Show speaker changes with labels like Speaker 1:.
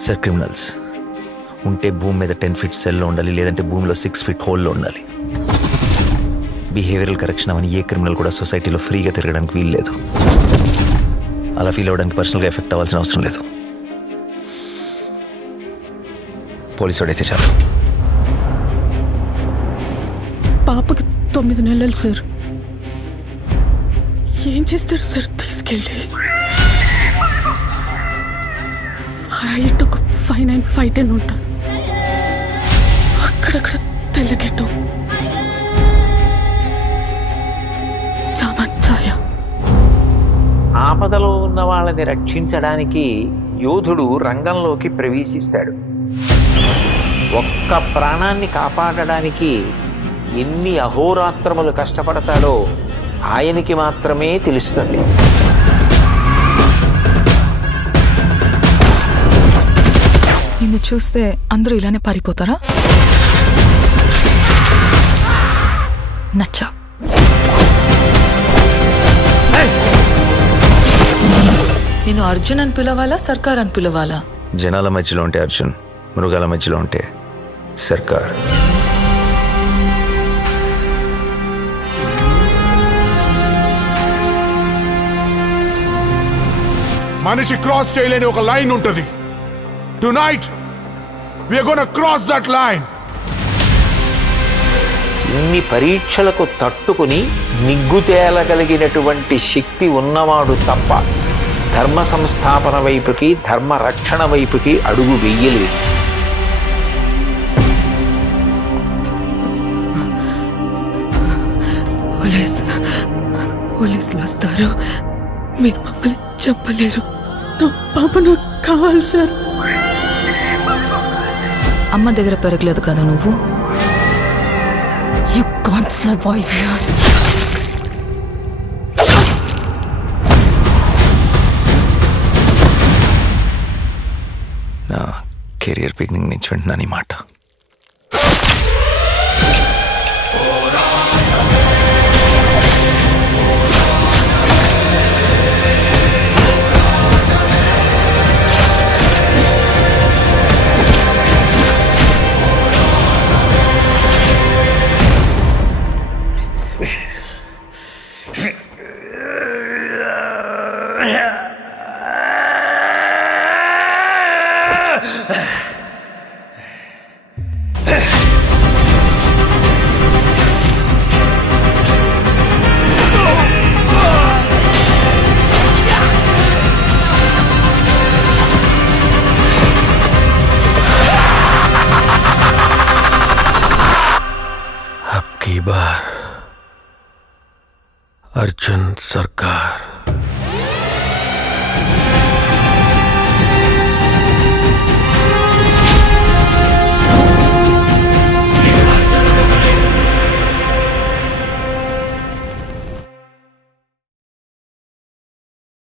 Speaker 1: Sir criminals ఉంటే భూమి మీద టెన్ ఫీట్ సెల్లో ఉండాలి లేదంటే భూమిలో సిక్స్ ఫీట్ హోల్లో ఉండాలి. బిహేవియరల్ కరెక్షన్ అవని ఏ క్రిమినల్ కూడా సొసైటీలో ఫ్రీగా తిరగడానికి వీలు లేదు అలా ఫీల్ అవ్వడానికి పర్సనల్గా ఎఫెక్ట్ అవ్వాల్సిన అవసరం లేదు. పోలీసు చాలు.
Speaker 2: పాపకి తొమ్మిది నెలలు సార్ ఏం చేస్తారు సార్ తీసుకెళ్ళి. Height five nine five ten ఉంటారు అక్కడక్కడ తెల్లగెట్టు. చామా
Speaker 3: ఆపదలో ఉన్న వాళ్ళని రక్షించడానికి యోధుడు రంగంలోకి ప్రవేశిస్తాడు. ఒక్క ప్రాణాన్ని కాపాడడానికి ఎన్ని అహోరాత్రములు కష్టపడతాడో ఆయనకి మాత్రమే తెలుస్తుంది.
Speaker 4: నిన్ను చూస్తే అందరూ ఇలానే పారిపోతారా? నచ్చా. నేను అర్జున్ అని పిలవాలా సర్కార్ అని పిలవాలా?
Speaker 1: జనాల మధ్యలో ఉంటే అర్జున్ మృగాల మధ్యలో ఉంటే సర్కార్.
Speaker 5: మనిషి క్రాస్ చేయలేని ఒక లైన్ ఉంటుంది. Tonight we're gonna cross that line
Speaker 3: ఇన్ని పరీక్షలకు తట్టుకుని నిగ్గు తేలగలిగినటువంటి శక్తి ఉన్నవాడు తప్ప ధర్మ సంస్థాపన వైపుకి ధర్మ రక్షణ వైపుకి అడుగు వెయ్యలేదు
Speaker 2: పోలీస్ పోలీసులు వస్తారు. మీరు మమ్మల్ని చెప్పలేరు నా పాప నాకు కావాలి సార్.
Speaker 4: అమ్మ దగ్గర పెరగలేదు కదా నువ్వు? యు కాంట్ సర్వైవ్ హియర్
Speaker 1: నా కెరియర్ బిగినింగ్ నుంచి వింటున్నాను ఈ మాట. अर्जुन सरकार।